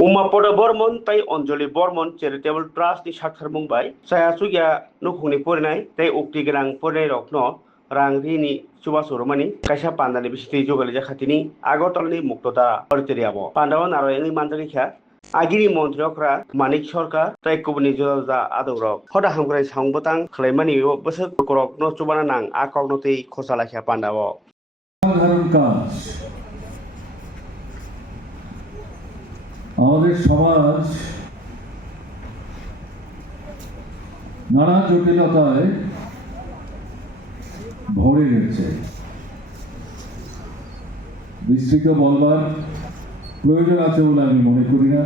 उमापद बर्मन तै अन्जलि Burman charitable trust नि साथार मुंबाय साया सुगिया नुखुंनि फरायनाय तै उक्ति गोनां फरायनाय रखनो रां रिनि सुबा सरमानि कायसा पान्दानि बिसिति जगालि जाखातिनि आगरतलनि मुक्तता परिचर्याबो पान्दावा नारायणनि मानजानिखा आगिनि मन्त्री अख्रा मानिक सरकार तै कुबनि जोजा आदौरक हदा हामग्राय सांबतां खलायमानि बोसोर करक न चुबाना नां आकक नतै खसालाखिया पान्दावो সাধারণ কাজ আমাদের সমাজ নানা জটিলতায় ভরে গেছে। বিস্তৃত বলবার প্রয়োজন আছে বলে আমি মনে করি না,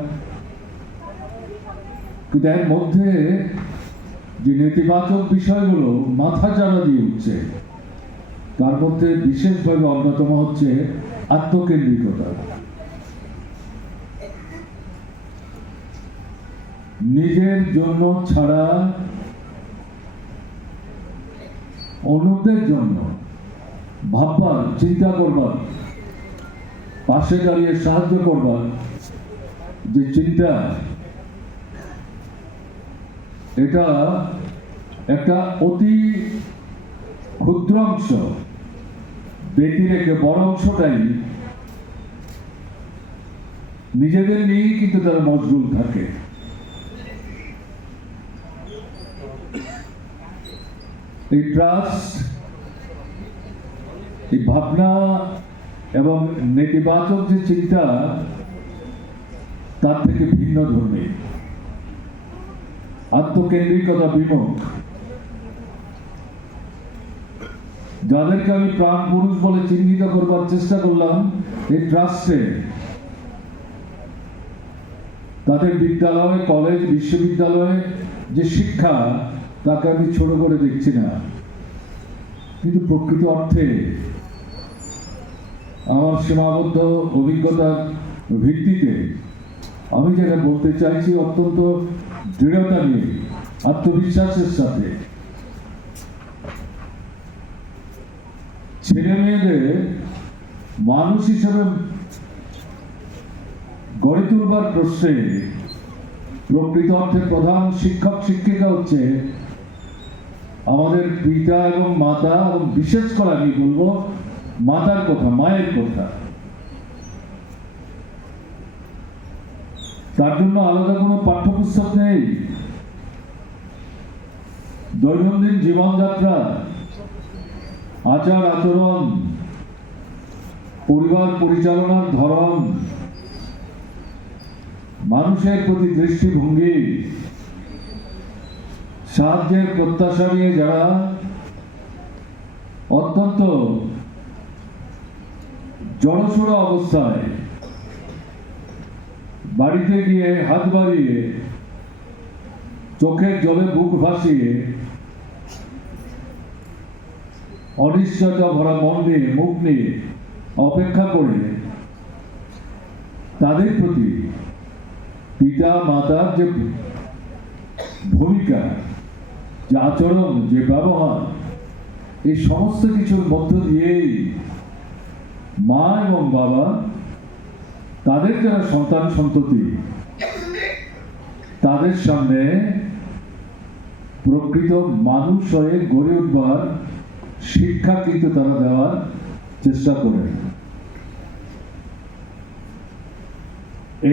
কিন্তু এর মধ্যে যে নেতিবাচক বিষয়গুলো মাথা চাড়া দিয়ে উঠছে তার মধ্যে বিশেষভাবে অন্যতম হচ্ছে আত্মকেন্দ্রিকতা। নিজের জন্য ছাড়া অন্যদের জন্য ভাববার, চিন্তা করবার, পাশে দাঁড়িয়ে সাহায্য করবার যে চিন্তা, এটা একটা অতি ক্ষুদ্র অংশ ব্যক্তি রেখে বড় অংশটাই নিজেদের নিয়েই কিন্তু তারা মশগুল থাকে। এই ট্রাস্ট, এই ভাবনা এবং নেতিবাচক যে চিন্তা তার থেকে ভিন্ন ধর্মী, আত্মকেন্দ্রিকতা বিমুখ, যাদেরকে আমি প্রাণ পুরুষ বলে চিহ্নিত করবার চেষ্টা করলাম এই ট্রাস্টে, তাদের বিদ্যালয়, কলেজ, বিশ্ববিদ্যালয়ে যে শিক্ষা তাকে আমি ছোট করে দেখছি না, কিন্তু প্রকৃত অর্থে আমার সীমাবদ্ধ অভিজ্ঞতার ভিত্তিতে আমি যেটা বলতে চাইছি অত্যন্ত দৃঢ়তা নিয়ে, আত্মবিশ্বাসের সাথে, ছেলে মেয়েদের মানুষ হিসেবে গড়ে তুলবার প্রশ্নে প্রকৃত অর্থে প্রধান শিক্ষক শিক্ষিকা হচ্ছে আমাদের পিতা এবং মাতা, এবং বিশেষ করে আমি বলবো মাতার কথা, মায়ের কথা। তার জন্য আলাদা কোনো পাঠ্যপুস্তক নেই। দৈনন্দিন জীবনযাত্রা, আচার আচরণ, পরিবার পরিচালনার ধরন, মানুষের প্রতি দৃষ্টিভঙ্গি, সাহায্যের প্রত্যাশা নিয়ে যারা অত্যন্ত জড়সড় অবস্থায় বাড়িতে গিয়ে হাত বাড়িয়ে চোখের জলে বুক ভাসিয়ে অনিশ্চয়তা ভরা মন নিয়ে, মুখ নিয়ে অপেক্ষা করে তাদের প্রতি পিতা মাতার যে ভূমিকা, যে আচরণ, যে ব্যবহার, এই সমস্ত কিছুর মধ্য দিয়েই মা এবং বাবা তাদের যারা সন্তান সন্ততি তাদের সামনে প্রকৃত মানুষ হয়ে গড়ে উঠবার শিক্ষা কিন্তু তারা দেওয়ার চেষ্টা করে।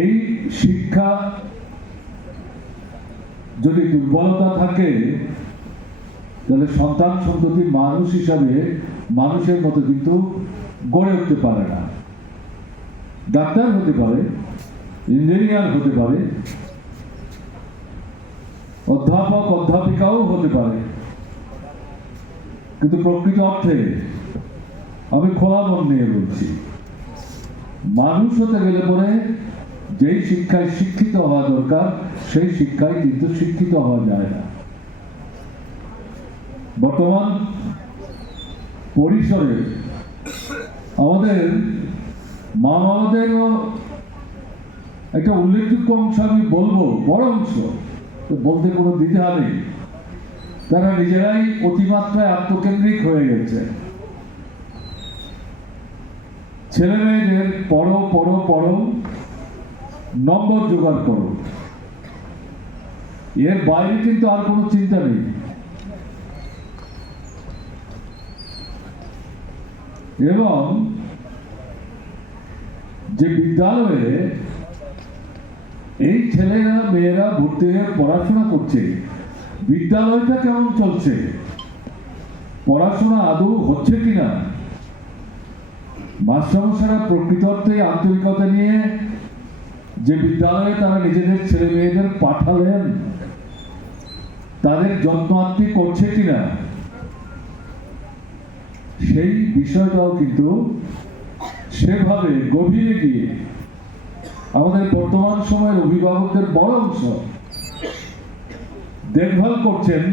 এই শিক্ষা যদি দুর্বলতা থাকে তাহলে সন্তান সন্ততি মানুষ হিসাবে মানুষের মতো কিন্তু গড়ে উঠতে পারে না। ডাক্তার হতে পারে, ইঞ্জিনিয়ার হতে পারে, অধ্যাপক অধ্যাপিকাও হতে পারে, কিন্তু প্রকৃত অর্থে আমি খোলা মন নিয়ে বলছি, মানুষ হতে গেলে পরে যেই শিক্ষায় শিক্ষিত হওয়া দরকার সেই শিক্ষায় কিন্তু শিক্ষিত হওয়া যায় না। বর্তমান পরিসরে আমাদের মা বাবাদেরও একটা উল্লেখযোগ্য অংশ আমি বলবো, বড় অংশ, বলতে কোনো দ্বিধা নেই, তারা নিজেরাই অতিমাত্রায় আত্মকেন্দ্রিক হয়ে গেছে। ছেলে মেয়েদের পড়ো পড়ো পড়ো, নম্বর জোগাড় করো, এর বাইরে কিন্তু আর কোনো চিন্তা নেই। এবং যে বিদ্যালয়ে এই ছেলেরা মেয়েরা ভর্তি হয়ে পড়াশোনা করছে, বিদ্যালয়টা কেমন চলছে, পড়াশোনা আদৌ হচ্ছে কিনা, মাস্টারমশাইরা প্রকৃত অর্থে আন্তরিকতা নিয়ে যে বিদ্যালয়ে তারা নিজেদের ছেলে মেয়েদের পাঠালেন তাদের যত্ন আত্মি করছে কিনা, সেই বিষয়টাও কিন্তু সেভাবে গভীরে গিয়ে আমাদের বর্তমান সময়ের অভিভাবকদের বড় অংশ দেখভাল করছেন,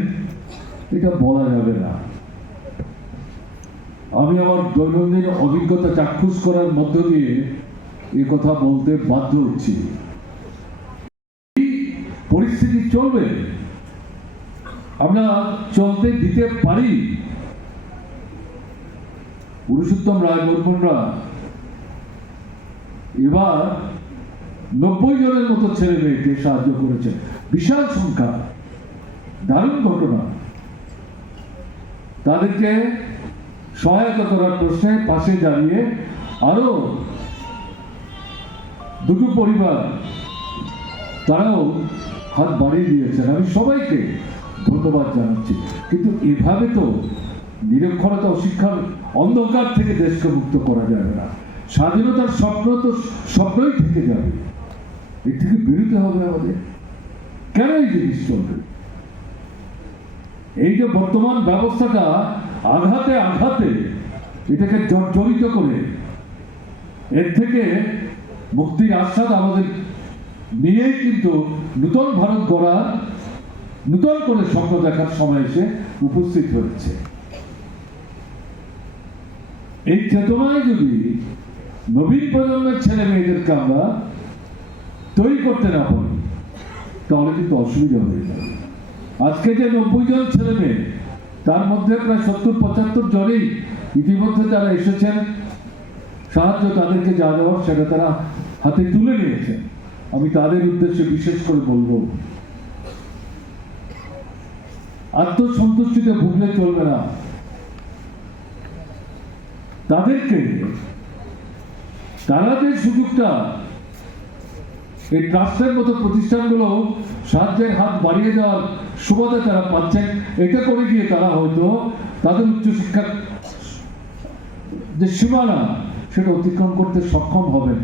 এটা বলা যাবে না। আমি আমার দৈনন্দিন অভিজ্ঞতা চাক্ষুষ করার মধ্য দিয়ে এ কথা বলতে বাধ্য হচ্ছি। পরিস্থিতি চলবে, আমরা চলতে দিতে পারি। পুরুষোত্তম রায় বর্মনরা এবার 90 জনের মতো ছেলে মেয়েকে সাহায্য করেছে, বিশাল সংখ্যা, দারুণ ঘটনা। তাদেরকে সহায়তা করার প্রশ্নে পাশে দাঁড়িয়ে আরো দুটো পরিবার তারাও হাত বাড়িয়ে দিয়েছেন, আমি সবাইকে ধন্যবাদ জানাচ্ছি। কিন্তু এভাবে তো নিরক্ষরতা অশিক্ষার অন্ধকার থেকে দেশকে মুক্ত করা যাবে না। স্বাধীনতার স্বপ্ন তো স্বপ্নই থেকে যাবে, এর থেকে বেরোতে হবে আমাদের। কেন এই জিনিস চলবে? এই যে বর্তমান ব্যবস্থাটা আঘাতে আঘাতে এটাকে জর্জরিত করে এর থেকে মুক্তির আস্বাদ আমাদের নিয়েই কিন্তু নূতন ভারত গড়ার, নূতন করে স্বপ্ন দেখার সময় এসে উপস্থিত হয়েছে। এই চেতনায় যদি নবীন প্রজন্মের ছেলে মেয়েদেরকে আমরা তৈরি করতে না পারি তাহলে কিন্তু অসুবিধা হয়ে যাবে। আজকে যে 90 জন ছেলে মেয়ে, তার মধ্যে প্রায় 70-75 জনই ইতিমধ্যে তারা এসেছেন, সাহায্য তাদেরকে যা দেওয়ার সেটা তারা হাতে তুলে নিয়েছেন। আমি তাদের উদ্দেশ্যে বিশেষ করে বলবো, আত্মসন্তুষ্টিতে ভুগলে চলবে না। তাদেরকে তারা যে সুযোগটা এই ট্রাস্টের মতো প্রতিষ্ঠানগুলো সাহায্যের হাত বাড়িয়ে দেওয়ার সুবাদে তারা পাচ্ছেন, এটা করে গিয়ে তারা হয়তো তাদের উচ্চশিক্ষার যে সীমানা সেটা অতিক্রম করতে সক্ষম হবেন।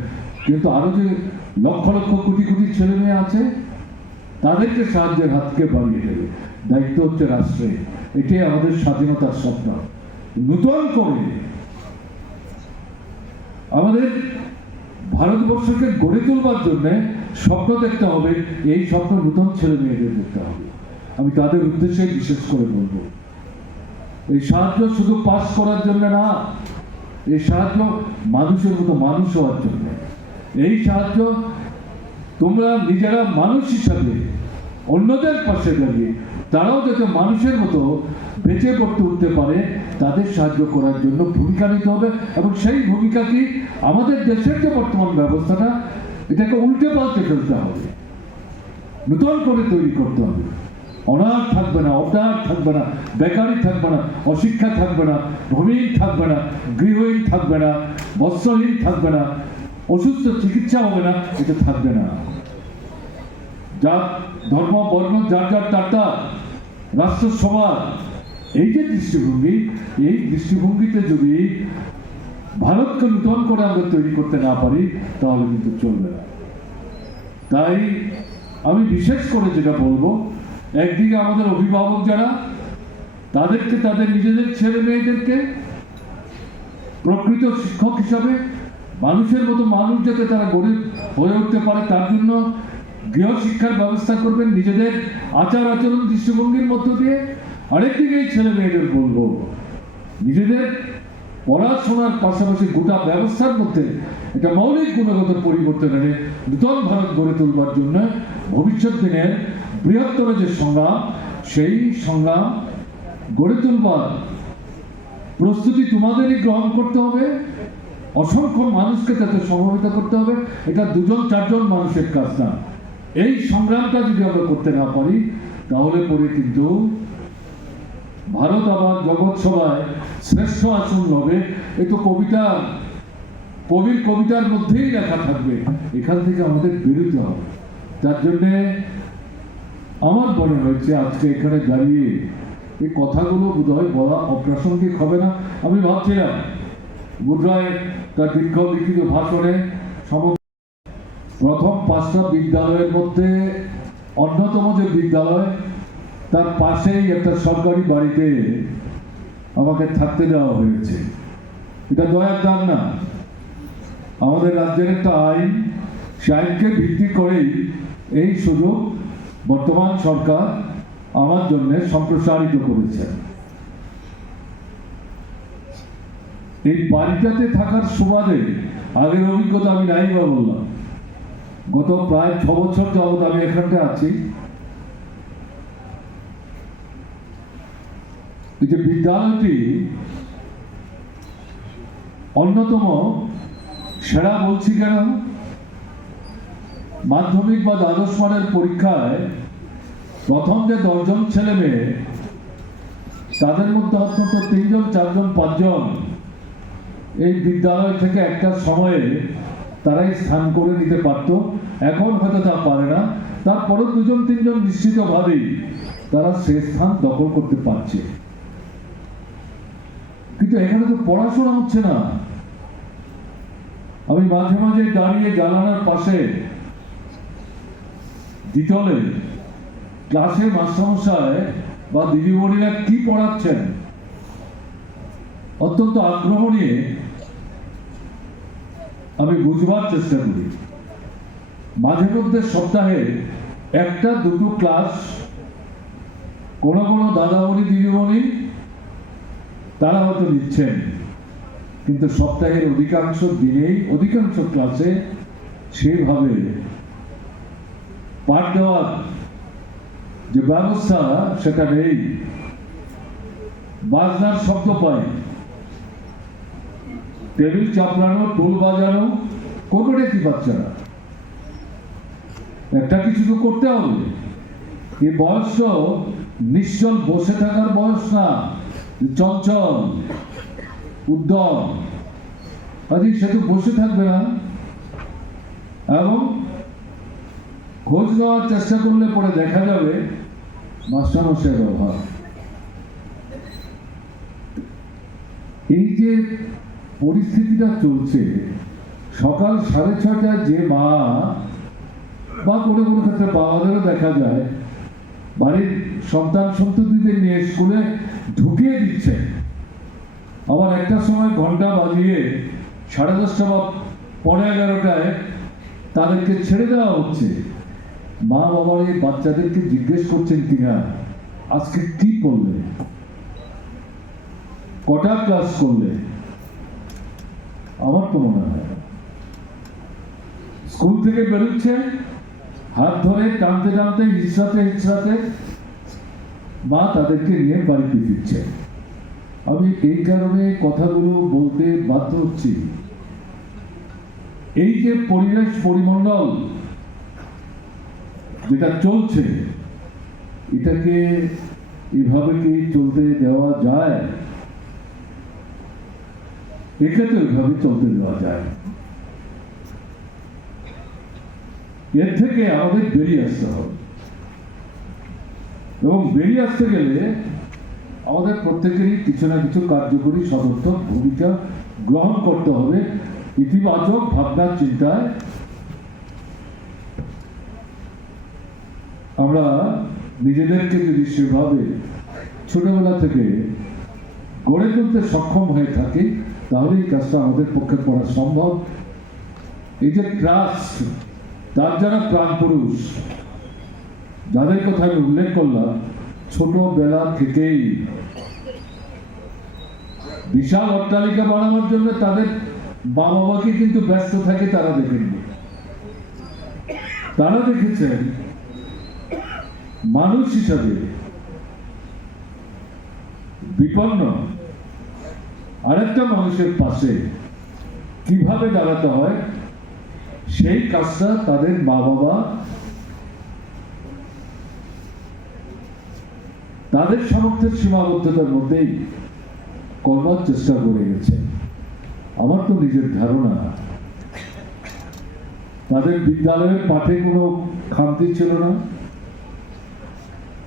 কিন্তু আরো যে লক্ষ লক্ষ কোটি কোটি ছেলে মেয়ে আছে তাদেরকে সাহায্যের হাতকে বাড়িয়ে দেবে, দায়িত্ব হচ্ছে রাষ্ট্রের। এটাই আমাদের স্বাধীনতার স্বপ্ন। নূতন করে আমাদের ভারতবর্ষকে গড়ে তোলবার জন্য স্বপ্ন দেখতে হবে, এই স্বপ্ন নূতন ছেলে মেয়েদের দেখতে হবে। আমি তাদের উদ্দেশ্যে বিশেষ করে বলবো, এই সাহায্য শুধু পাস করার জন্য না, এই সাহায্য মানুষের মতো মানুষ হওয়ার জন্য। এই সাহায্য তোমরা নিজেরা মানুষ হিসাবে অন্যদের পাশে দাঁড়িয়ে তারাও যাতে মানুষের মতো বেঁচে পড়তে উঠতে পারে তাদের সাহায্য করার জন্য ভূমিকা নিতে হবে। এবং সেই ভূমিকা কি, আমাদের দেশের যে বর্তমান ব্যবস্থাটা এটাকে উল্টে পাল্টে ফেলতে হবে, নূতন করে তৈরি করতে হবে। অনাথ থাকবে না, অবদার থাকবে না, বেকারি থাকবে না, অশিক্ষা থাকবে না, ভূমিহীন থাকবে না, গৃহহীন থাকবে না, বস্ত্রহীন থাকবে না, অসুস্থ চিকিৎসা হবে না, এটা থাকবে না। যা ধর্ম বর্ণ যার যার তার রাষ্ট্র সমাজ, এই যে দৃষ্টিভঙ্গি, এই দৃষ্টিভঙ্গিতে যদি ভারতকে নূতন করে আমরা তৈরি করতে না পারি তাহলে কিন্তু চলবে না। তাই আমি বিশেষ করে যেটা বলবো, একদিকে আমাদের অভিভাবক যারা, তাদেরকে তাদের নিজেদের ছেলে মেয়েদেরকে প্রকৃত শিক্ষক হিসাবে মানুষের মতো মানুষ যাতে তারা গড়ে হয়ে উঠতে পারে তার জন্য গৃহ শিক্ষার ব্যবস্থা করবেন নিজেদের আচার আচরণ দৃষ্টিভঙ্গির মধ্য দিয়ে। আরেকদিকে এই ছেলে মেয়েদের বলবো, নিজেদের পড়াশোনার পাশাপাশি গোটা ব্যবস্থার মধ্যে এটা মৌলিক গুণগত পরিবর্তন এনে নূতন ভারত গড়ে তুলবার জন্য ভবিষ্যৎ দিনের বৃহত্তর যে সংগ্রাম, সেই সংগ্রাম গড়ে তুলবার প্রস্তুতি তোমাদেরই গ্রহণ করতে হবে। অসংখ্য মানুষকে তাতে সমবেত করতে হবে। এটা 2-4জন মানুষের কাজ না। এই সংগ্রামটা যদি আমরা করতে না পারি তাহলে পরে কিন্তু ভারত আবার জগৎ সভায় শ্রেষ্ঠ আসন হবে। এই তো কবির কবিতার মধ্যেই লেখা থাকবে। এখান থেকে আমাদের বেরোতে হবে। তার জন্যে আমার মনে হয়েছে আজকে এখানে দাঁড়িয়ে এই কথাগুলো বোধহয় বলা অপ্রাসঙ্গিক হবে না। আমি ভাবছিলাম বোধহয় তার দীর্ঘ লিখিত ভাষণে প্রথম 5টা বিদ্যালয়ের মধ্যে অন্যতম যে বিদ্যালয় তার পাশেই একটা সরকারি বাড়িতে আমাকে থাকতে দেওয়া হয়েছে। এটা দয়ার দান না, আমাদের রাজ্যের একটা আইন। সে আইনকে ভিত্তি করেই এই সুযোগ বর্তমান সরকার আমার জন্য সম্প্রসারিত করেছে। এই বাড়িটাতে থাকার সুবাদে আগের অভিজ্ঞতা আমি নাই বা বললাম। গত প্রায় 6 বছর যাবৎ আমি এখানটা আছি। এই যে বিদ্যালয়টি অন্যতম সেরা বলছি কেন, মাধ্যমিক বা দ্বাদশ মানের পরীক্ষায় প্রথম যে 10 জন ছেলে মেয়ে তাদের মধ্যে অন্তত 3 জন 4 জন 5 জন এই বিদ্যালয় থেকে একটা সময়ে তারাই স্থান করে নিতে পারত। এখন হয়তো তা পারে না, তারপরে 2 জন 3 জন নিশ্চিতভাবেই তারা সে স্থান দখল করতে পারছে। কিন্তু এখানে তো পড়াশোনা হচ্ছে না। আমি মাঝে মাঝে দাঁড়িয়ে জানালার পাশে দ্বিতলে ক্লাসে মাস্টারমশাই বা দিদিমণিরা কি পড়াচ্ছেন অত্যন্ত আগ্রহ নিয়ে আমি বুঝবার চেষ্টা করি। মাঝে মধ্যে সপ্তাহে 1-2 ক্লাস কোনো কোনো দাদামণি দিদিমণি তারা হয়তো নিচ্ছেন, কিন্তু সপ্তাহের অধিকাংশ দিনেই অধিকাংশ ক্লাসে সেভাবে পাঠ দেওয়ার যে ব্যবস্থা সেটা নেই। বাজনার শব্দ পাই, টেবিল চাপড়ানো, টোল বাজানো, কোনোটাই কি পাচ্ছে না। একটা কিছু তো করতে হবে। এই বয়স তো নিশ্চল বসে থাকার বয়স না, চঞ্চল উদ্যম। আজকে সে তো বসে থাকবে না, এবং খোঁজ নেওয়ার চেষ্টা করলে পরে দেখা যাবে মাস্টারমশাইয়ের অভাব। এই যে পরিস্থিতিটা চলছে, সকাল 6:30টায় যে মা বা কোনো কোনো ক্ষেত্রে বাবাদেরও দেখা যায় বাড়ির সন্তান সন্ততিদের নিয়ে স্কুলে ঢুকিয়ে দিচ্ছে, আবার একটা সময় ঘন্টা বাজিয়ে 10:30 বা 11:15 তাদেরকে ছেড়ে দেওয়া হচ্ছে। মা বাবার এই বাচ্চাদেরকে জিজ্ঞেস করছেন কিনা আজকে কি করলে, কটা ক্লাস করলে। আমার তো মনে হয় স্কুল থেকে বেরোচ্ছে, হাত ধরে টানতে টানতে হিচড়াতে মা তাদেরকে নিয়ে বাড়িতে ফিরছে। আমি এই কারণে কথাগুলো বলতে বাধ্য হচ্ছি। এই যে পরিবেশ পরিমণ্ডল যেটা চলছে, এটাকে এভাবে কি চলতে দেওয়া যায়? একে তো এভাবে চলতে দেওয়া যায়। এর থেকে আমাদের বেরিয়ে আসতে হবে, এবং বেরিয়ে আসতে গেলে আমাদের প্রত্যেকেরই কিছু না কিছু কার্যকরী সদর্থক ভূমিকা গ্রহণ করতে হবে। ইতিবাচক ভাবনা চিন্তায় আমরা নিজেদেরকে যদি সেভাবে ছোটবেলা থেকে গড়ে তুলতে সক্ষম হয়ে থাকি তাহলে এই কাজটা আমাদের পক্ষে করা সম্ভব। এই যে ট্রাস্ট, তার যারা প্রাণ পুরুষ, যাদের কথা আমি উল্লেখ করলাম, ছোটবেলা থেকেই বিশাল অট্টালিকা বানানোর জন্য তাদের মা বাবাকে কিন্তু ব্যস্ত থাকে। তারা দেখেননি, তারা দেখেছেন মানুষ হিসাবে বিপন্ন আরেকটা মানুষের পাশে কিভাবে দাঁড়াতে হয় সেই কাজটা তাদের মা বাবা তাদের সামর্থ্যের সীমাবদ্ধতার মধ্যেই করবার চেষ্টা করে গেছে। আমার তো নিজের ধারণা তাদের বিদ্যালয়ের পাঠে কোনো খামতি ছিল না,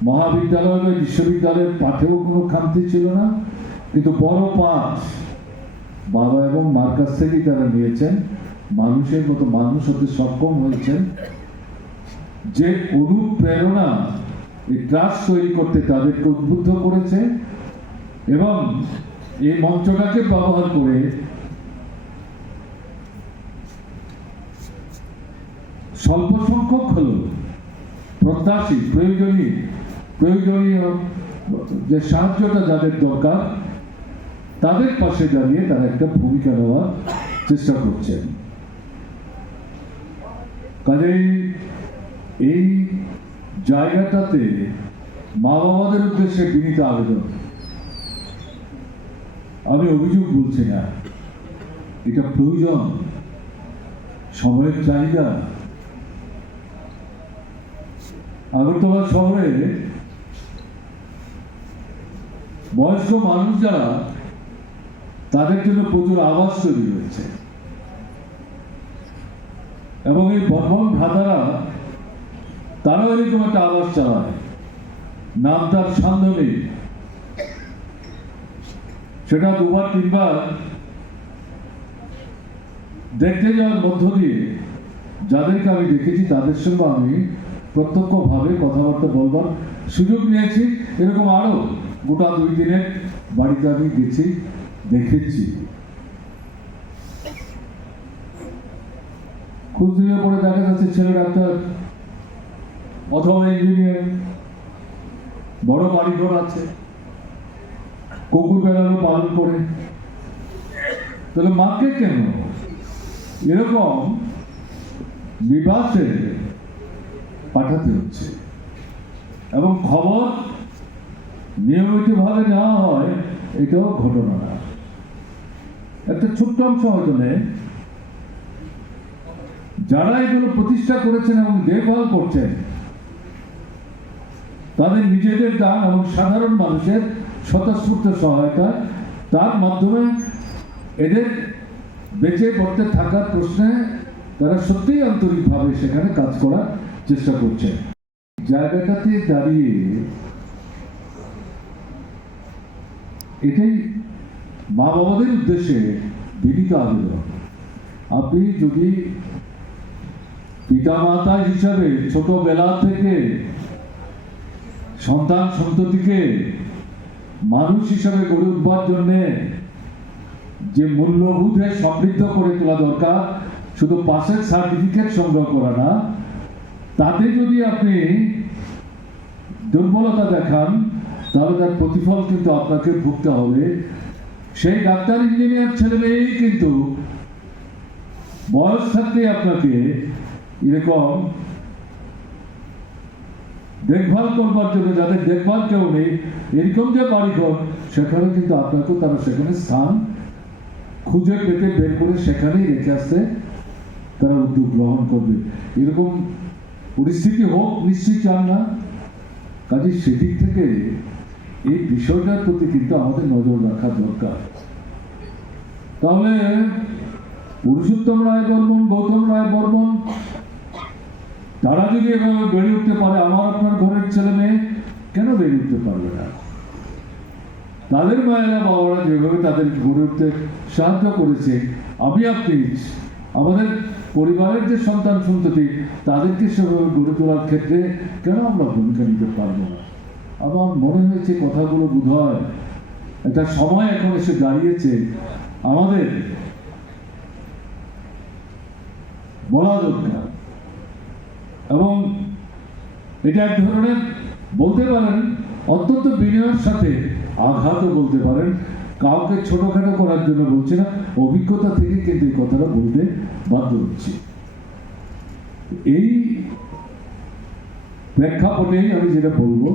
মহাবিদ্যালয় বা বিশ্ববিদ্যালয়ের পাঠেও কোনো খামতি ছিল না, কিন্তু বড় পাঠ বাবা এবং মার কাছ থেকেই তারা নিয়েছেন, মানুষের মতো মানুষ হতে সক্ষম হয়েছেন। যে অনুপ্রেরণা এই ক্লাস তৈরি করতে তাদেরকে উদ্বুদ্ধ করেছে এবং এই মঞ্চটাকে ব্যবহার করে স্বল্প সংখ্যক হল প্রত্যাশী প্রয়োজনীয় যে সাহায্যটা যাদের দরকার তাদের পাশে দাঁড়িয়ে তারা একটা ভূমিকা নেওয়ার চেষ্টা করছেন। কাজেই এই জায়গাটাতে মা বাবাদের উদ্দেশ্যে বিনীত আবেদন, আমি অভিযোগ বলছি না, এটা প্রয়োজন, সময়ের চাহিদা। আগরতলা শহরে বয়স্ক মানুষ যারা তাদের জন্য প্রচুর আবাস তৈরি হয়েছে এবং এই বর্মন ভ্রাতারা তারাও এরকম একটা আবাস চালায়, নাম তার সান্ধ্যে, সেটা দুবার তিনবার দেখতে যাওয়ার মধ্য দিয়ে যাদেরকে আমি দেখেছি তাদের সঙ্গে আমি প্রত্যক্ষভাবে কথাবার্তা বলবার সুযোগ নিয়েছি। এরকম আরো গোটা 2 দিনের বাড়িতে আমি গেছি, দেখেছি। খোঁজ নিয়ে পরে দেখা যাচ্ছে ছেলে ডাক্তার অথবা ইঞ্জিনিয়ার, বড় বাড়িঘর আছে, কুকুর বেড়ানো পালন করে। তাহলে মাকে কেন এরকম নিবাসে পাঠাতে হচ্ছে এবং খবর নিয়মিতভাবে নেওয়া হয়, এটাও ঘটনা না। একটা ছোট্ট অংশ হয়তো নেই, যারা এগুলো প্রতিষ্ঠা করেছেন এবং দেখভাল করছেন তাদের নিজেদের দান এবং সাধারণ মানুষের স্বতঃস্ফূর্ত সহায়তা, তার মাধ্যমে এদের বেঁচে পড়তে থাকার প্রশ্নে তারা সত্যিই আন্তরিকভাবে সেখানে কাজ করার চেষ্টা করছে। জায়গাটাতে দাঁড়িয়ে এটাই মা বাবাদের উদ্দেশ্যে বিনীত আবেদন, আপনি যদি পিতামাতা হিসাবে ছোটবেলা থেকে সন্তান সন্ততিকে মানুষ হিসাবে গড়ে উঠবার জন্য যে মূল্যবোধে সমৃদ্ধ করে তোলা দরকার, শুধু পাসের সার্টিফিকেট সংগ্রহ করা না, তাতে যদি আপনি দুর্বলতা দেখান তাহলে তার প্রতিফল কিন্তু আপনাকে ভুগতে হবে। সেই ডাক্তার ইঞ্জিনিয়ার ছেলে মেয়েই কিন্তু বয়স থাকতে আপনাকে এরকম দেখভাল করবার জন্য, যাদের দেখভাল কেউ নেই, এরকম যে বাড়িঘর, সেখানে কিন্তু আপনাকেও তারা সেখানে স্থান খুঁজে পেতে বের করে সেখানেই রেখে আসতে তারা উদ্যোগ গ্রহণ করবে। এরকম পরিস্থিতি হোক নিশ্চয়ই চান না। কাজে সেদিক থেকে এই বিষয়টার প্রতি কিন্তু আমাদের নজর রাখা দরকার। তাহলে পুরুষোত্তম রায় বর্মন, গৌতম রায় বর্মন, তারা যদি এভাবে বেড়ে উঠতে পারে, আমার আপনার ঘরের ছেলে মেয়ে কেন বেড়ে উঠতে পারবে না? তাদের মায়েরা বাবারা যেভাবে তাদের গড়ে উঠতে সাহায্য করেছে, আমি আপনি আমাদের পরিবারের যে সন্তান সন্ততি তাদেরকে সেভাবে গড়ে তোলার ক্ষেত্রে কেন আমরা ভূমিকা নিতে পারবো না? আমার মনে হয়েছে কথাগুলো বোধহয় একটা সময় এখন এসে দাঁড়িয়েছে আমাদের বলা দরকার। এবং এটা এক ধরনের বলতে পারেন অত্যন্ত বিনয়ের সাথে আঘাতও বলতে পারেন, কাউকে ছোটখাটো করার জন্য বলছি না, অভিজ্ঞতা থেকে কিন্তু এই কথাটা বলতে বাধ্য হচ্ছি। এই প্রেক্ষাপটেই আমি যেটা বলবো,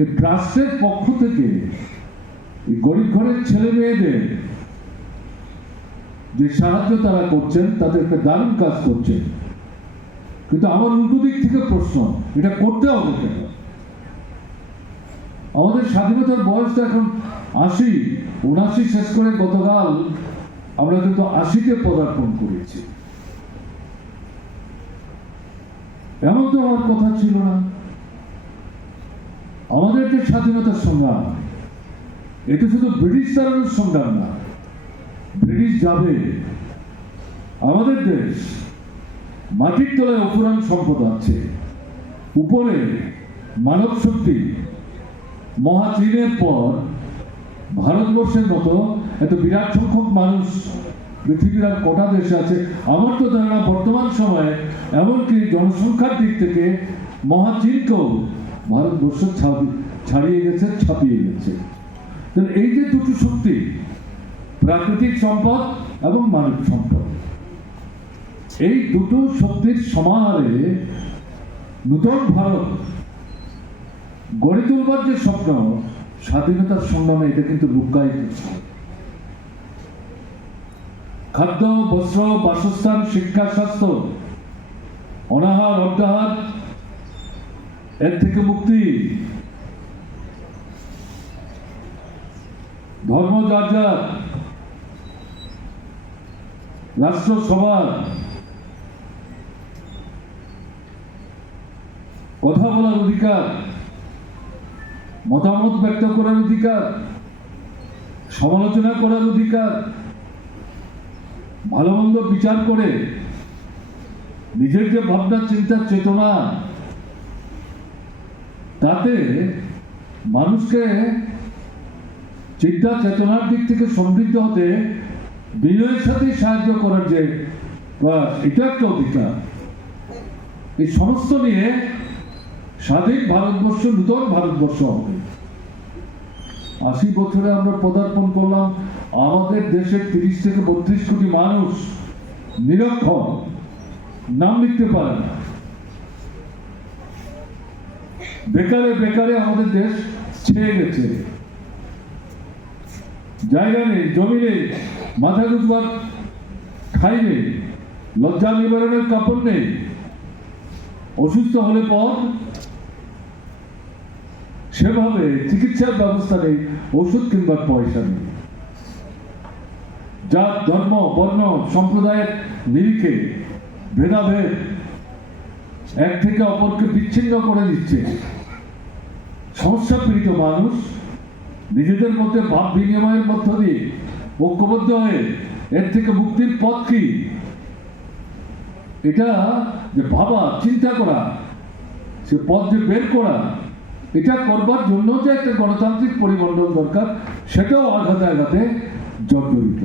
এই ট্রাস্টের পক্ষ থেকে এই গরিব ঘরের ছেলে মেয়েদের যে সাহায্য তারা করছেন তাদের একটা দারুণ কাজ করছেন, কিন্তু আমার উল্টো দিক থেকে প্রশ্ন, এটা করতে হবে কেন? আমাদের স্বাধীনতার বয়সটা এখন 80, 79 শেষ করে গতকাল আমরা কিন্তু 80-তে পদার্পণ করেছি। এমন তো আমার কথা ছিল না। আমাদের যে স্বাধীনতার সংগ্রাম, এটা শুধু ব্রিটিশ তাড়ানোর সংগ্রাম না। ব্রিটিশ যাবে, আমাদের দেশ মাটির তলায় অফুরান সম্পদ আছে, উপরে মানব শক্তি। মহাচীনের পর ভারতবর্ষের মতো এত বিরাট সংখ্যক মানুষ পৃথিবীর আর কটা দেশে আছে? আমার তো ধারণা বর্তমান সময়ে এমনকি জনসংখ্যার দিক থেকে মহাচীনকেও ভারতবর্ষ ছাড়িয়ে গেছে, ছাপিয়ে গেছে। এই যে দুটো শক্তি, প্রাকৃতিক সম্পদ এবং মানব সম্পদ, এই দুটো শক্তির সমাহারে নূতন ভারত গড়ে তুলবার যে স্বপ্ন, স্বাধীনতার সংগ্রামে এটা কিন্তু লুকায়িত ছিল। খাদ্য, বস্ত্র, বাসস্থান, শিক্ষা, স্বাস্থ্য, অনাহার, অর্ধাহার, এর থেকে মুক্তি, ধর্ম যার যার, রাষ্ট্র সবার, কথা বলার অধিকার, মতামত ব্যক্ত করার অধিকার, সমালোচনা করার অধিকার, ভালো মন্দ বিচার করে নিজের যে ভাবনা, চিন্তার চেতনা, তাতে মানুষকে চিন্তা চেতনার দিক থেকে সমৃদ্ধ হতে বিনয়ের সাথে সাহায্য করার যে প্রয়াস, এটা একটা অধিকার। এই সমস্ত নিয়ে স্বাধীন ভারতবর্ষ, নূতন ভারতবর্ষ হবে। 80 বছরে আমরা পদার্পণ করলাম, আমাদের দেশের 30 থেকে 32 কোটি মানুষ নিরক্ষর, নাম লিখতে পারে না। বেকারে বেকারে আমাদের দেশ ছেয়ে গেছে। জায়গা নেই, জমি নেই, মাথা গুজবার ঠাঁই নেই, লজ্জা নিবারণের কাপড় নেই, অসুস্থ হলে পর সেভাবে চিকিৎসার ব্যবস্থা নেই, ওষুধ কিংবা পয়সা নেই। জাত, ধর্ম, বর্ণ, সম্প্রদায়ের নিরিখে ভেদাভেদ এক থেকে অপরকে বিচ্ছিন্ন করে দিচ্ছে। সমস্যা পীড়িত মানুষ নিজেদের মধ্যে ভাব বিনিময়ের মধ্য দিয়ে ঐক্যবদ্ধ হয়ে এর থেকে মুক্তির পথ কি, এটা যে ভাবা, চিন্তা করা, সে পথ যে বের করা, এটা করবার জন্য যে একটা গণতান্ত্রিক পরিমণ্ডল দরকার, সেটাও আঘাতে আঘাতে জর্জরিত।